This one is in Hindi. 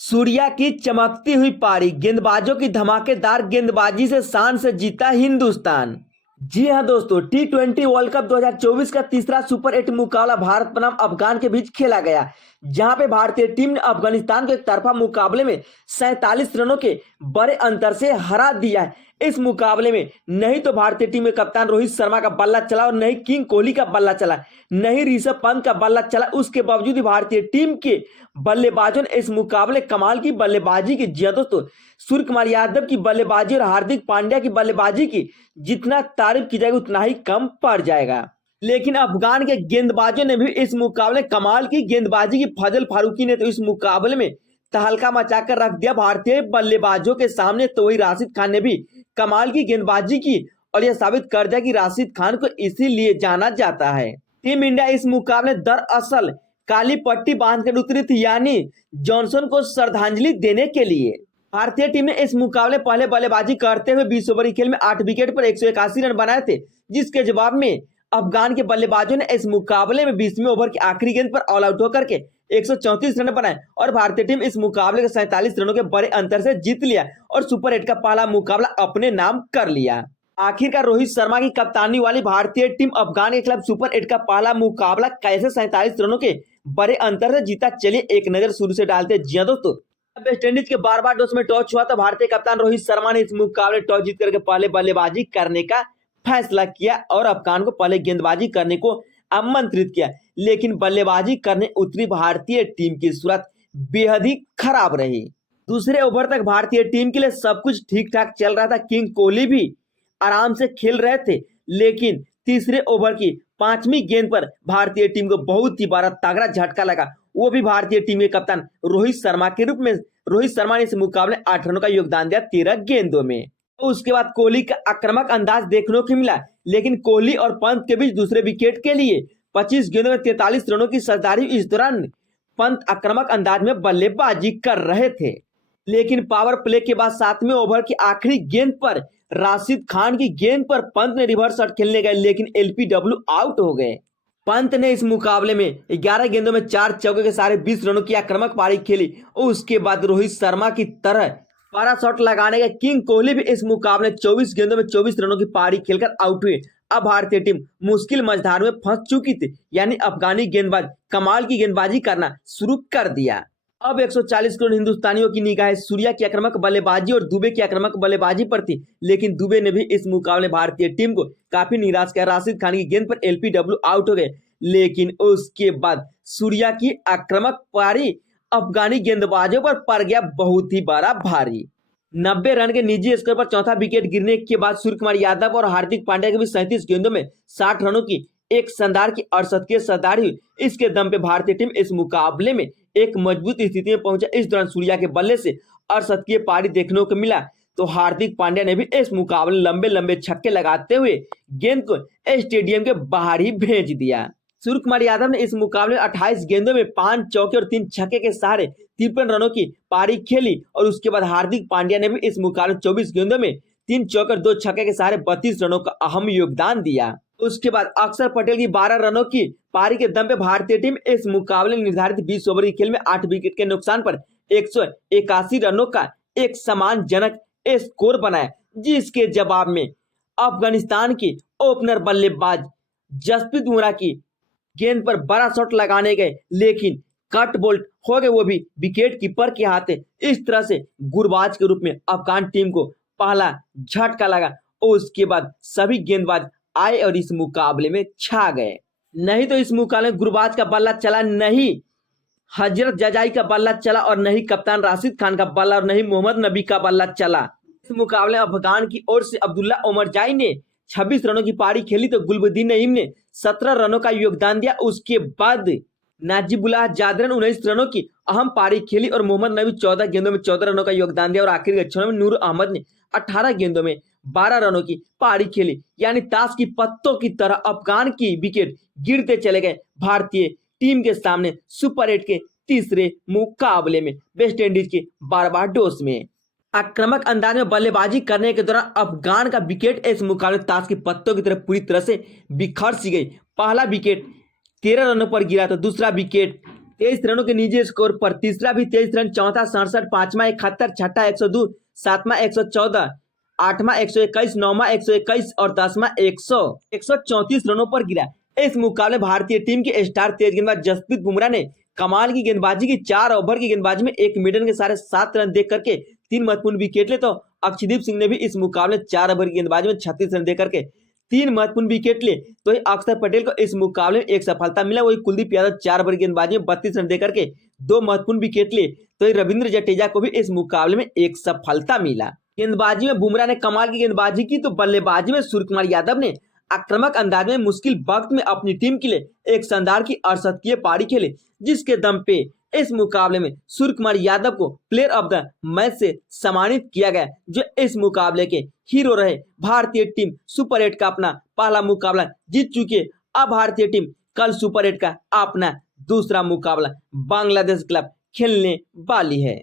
सूर्या की चमकती हुई पारी, गेंदबाजों की धमाकेदार गेंदबाजी से शान से जीता हिंदुस्तान। जी हां दोस्तों, T20 वर्ल्ड कप 2024 का तीसरा सुपर 8 मुकाबला भारत बनाम अफगान के बीच खेला गया, जहां पे भारतीय टीम ने अफगानिस्तान को एक तरफा मुकाबले में 47 रनों के बड़े अंतर से हरा दिया है। इस मुकाबले में नहीं तो भारतीय टीम के कप्तान रोहित शर्मा का बल्ला चला और नहीं किंग कोहली का बल्ला चला, नहीं ऋषभ पंत का बल्ला चला। उसके बावजूद भी भारतीय टीम के बल्लेबाजों ने इस मुकाबले कमाल की बल्लेबाजी की। जी दोस्तों, सूर्य कुमार यादव की बल्लेबाजी और हार्दिक पांड्या की बल्लेबाजी की जितना तारीफ की जाएगी उतना ही कम पड़ जाएगा। लेकिन अफगान के गेंदबाजों ने भी इस मुकाबले कमाल की गेंदबाजी की। फजल फारूकी ने तो इस मुकाबले में तहलका मचाकर रख दिया भारतीय बल्लेबाजों के सामने। तो वही राशिद खान ने भी कमाल की गेंदबाजी की और यह साबित कर दिया कि राशिद खान को इसीलिए जाना जाता है। टीम इंडिया इस मुकाबले दरअसल काली पट्टी बांधकर उतरी थी, यानी जॉनसन को श्रद्धांजलि देने के लिए। भारतीय टीम ने इस मुकाबले पहले बल्लेबाजी करते हुए 20 ओवर की खेल में 8 विकेट पर 181 रन बनाए थे, जिसके जवाब में अफगान के बल्लेबाजों ने इस मुकाबले में 20वें ओवर की आखिरी गेंद पर ऑल आउट होकर के 134 रन बनाए और भारतीय टीम इस मुकाबले को 47 रनों के बड़े अंतर से जीत लिया और सुपर 8 का पहला मुकाबला अपने नाम कर लिया। आखिरकार रोहित शर्मा की कप्तानी वाली भारतीय टीम अफगान के खिलाफ सुपर 8 का पहला मुकाबला कैसे 47 रनों के बड़े अंतर से जीता, चलिए एक नजर शुरू से डालते हैं। जी हां दोस्तों, वेस्ट इंडीज के बारबाडोस में टॉस हुआ तो भारतीय कप्तान रोहित शर्मा ने इस मुकाबले टॉस जीत करके पहले बल्लेबाजी करने का फैसला किया और अफगान को पहले गेंदबाजी करने को आमंत्रित किया। लेकिन बल्लेबाजी करने उतरी भारतीय टीम की सूरत बेहद ही खराब रही। दूसरे ओवर तक भारतीय टीम के लिए सब कुछ ठीक ठाक चल रहा था, किंग कोहली भी आराम से खेल रहे थे। लेकिन तीसरे ओवर की 5वीं गेंद पर भारतीय टीम को बहुत ही बड़ा तगड़ा झटका लगा, वो भी भारतीय टीम के कप्तान रोहित शर्मा के रूप में। रोहित शर्मा ने इस मुकाबले 8 रनों का योगदान दिया 13 गेंदों में। उसके बाद कोहली का आक्रामक अंदाज देखने को मिला, लेकिन कोहली और पंत के बीच दूसरे विकेट के लिए 25 गेंदों में 43 रनों की सरदारी। इस दौरान पंत आक्रामक अंदाज में बल्लेबाजी कर रहे थे, लेकिन पावर प्ले के बाद 7वें ओवर की आखिरी गेंद पर राशिद खान की गेंद पर पंत ने रिवर्स शॉट खेलने गए, लेकिन एलपीडब्ल्यू आउट हो गए। पंत ने इस मुकाबले में 11 गेंदों में 4 चौके के सारे 20 रनों की आक्रामक पारी खेली और उसके बाद रोहित शर्मा की तरह 12 शॉट लगाने के किंग कोहली भी इस मुकाबले 24 गेंदों में 24 रनों की पारी खेलकर आउट हुए। अब भारतीय टीम मुश्किल मझधार में फंस चुकी थी, यानी अफगानी गेंदबाज कमाल की गेंदबाजी करना शुरू कर दिया। अब 140 करोड़ हिंदुस्तानियों की निगाहें सूर्या की आक्रामक बल्लेबाजी और दुबे की आक्रामक बल्लेबाजी पर थी, लेकिन दुबे ने भी इस मुकाबले भारतीय टीम को काफी निराश किया। राशिद खान की गेंद पर एलपीडब्ल्यू आउट हो गए, लेकिन उसके बाद सूर्या की आक्रामक पारी अफगानी गेंदबाजों पर पड़ गया बहुत ही बड़ा भारी। 90 रन के निजी स्कोर पर चौथा विकेट गिरने के बाद सूर्य कुमार यादव और हार्दिक पांड्या के बीच 37 गेंदों में 60 रनों की एक शानदार की 68 सरदारी हुई। इसके दम पे भारतीय टीम इस मुकाबले में एक मजबूत स्थिति में पहुंचा। इस दौरान सूर्या के बल्ले से 68 की पारी देखने को मिला, तो हार्दिक पांड्या ने भी इस मुकाबले लंबे लंबे छक्के लगाते हुए गेंद को स्टेडियम के बाहर ही भेज दिया। सूर्य कुमार यादव ने इस मुकाबले में 28 गेंदों में 5 चौके और 3 छक्के के सहारे 53 रनों की पारी खेली और उसके बाद हार्दिक पांड्या ने भी इस मुकाबले 24 गेंदों में 3 चौके और 2 छक्के के सहारे 32 रनों का अहम योगदान दिया। उसके बाद अक्षर पटेल की 12 रनों की पारी के दम पे भारतीय टीम इस मुकाबले निर्धारित 20 ओवर की खेल में 8 विकेट के नुकसान पर 181 रनों का एक सम्मानजनक स्कोर बनाया, जिसके जवाब में अफगानिस्तान की ओपनर बल्लेबाज जसप्रीत बुमराह की गेंद पर बड़ा शॉट लगाने गए, लेकिन कट बोल्ट हो गए, वो भी विकेट कीपर के हाथ। इस तरह से गुरबाज के रूप में अफगान टीम को पहला झटका लगा और उसके बाद सभी गेंदबाज आए और इस मुकाबले में छा गए। नहीं तो इस मुकाबले में गुरबाज का बल्ला चला, नहीं हजरत जजाई का बल्ला चला और नहीं कप्तान राशिद खान का बल्ला और नहीं मोहम्मद नबी का बल्ला चला। इस मुकाबले में अफगान की ओर से अब्दुल्ला ओमरजाई ने 26 रनों की पारी खेली, तो गुलबुद्दीन नईम ने 17 रनों का योगदान दिया। उसके बाद नाजिबुल्लाह जादर ने 19 रनों की अहम पारी खेली और मोहम्मद नबी 14 गेंदों में 14 रनों का योगदान दिया और आखिरी के में नूर अहमद ने 18 गेंदों में 12 रनों की पारी खेली। यानी ताश की पत्तों की तरह अफगान की विकेट गिरते चले गए भारतीय टीम के सामने सुपर 8 के तीसरे मुकाबले में वेस्ट इंडीज के बारबाडोस में। आक्रामक अंदाज में बल्लेबाजी करने के दौरान अफगान का विकेट इस मुकाबले ताश की पत्तों की तरह पूरी तरह से बिखर सी गई। पहला विकेट 13 रनों पर गिरा, तो दूसरा विकेट 23 रनों के निजी स्कोर पर तीसरा भी 23 रन, चौथा 67, पांचवा 71, छठा 102, सातवां 114, आठवां 121, नौवां 121 और 10वां 134 रनों पर गिरा। इस मुकाबले भारतीय टीम के स्टार तेज गेंदबाज जसप्रीत बुमराह ने कमाल की गेंदबाजी की। 4 ओवर की गेंदबाजी में एक मिडन के सारे 7 रन देकर के 3 महत्वपूर्ण विकेट ले, तो अक्षदीप सिंह ने भी इस मुकाबले 4 ओवर की गेंदबाजी में 36 रन देकर के 3 महत्वपूर्ण विकेट लिए। तो अक्षर पटेल को इस मुकाबले में एक सफलता मिला। वही कुलदीप यादव 4 ओवर की गेंदबाजी में 32 रन देकर के 2 महत्वपूर्ण विकेट लिए। तो रविंद्र जडेजा को भी इस मुकाबले में एक सफलता मिला। गेंदबाजी में बुमराह ने कमाल की गेंदबाजी की, तो बल्लेबाजी में सूर्यकुमार यादव ने आक्रामक अंदाज में मुश्किल वक्त में अपनी टीम के लिए एक शानदार की अर्धशतकीय पारी खेले, जिसके दम पे इस मुकाबले में सूर्यकुमार यादव को प्लेयर ऑफ द मैच से सम्मानित किया गया, जो इस मुकाबले के हीरो रहे। भारतीय टीम सुपर 8 का अपना पहला मुकाबला जीत चुकी है। अब भारतीय टीम कल सुपर 8 का अपना दूसरा मुकाबला बांग्लादेश के खिलाफ खेलने वाली है।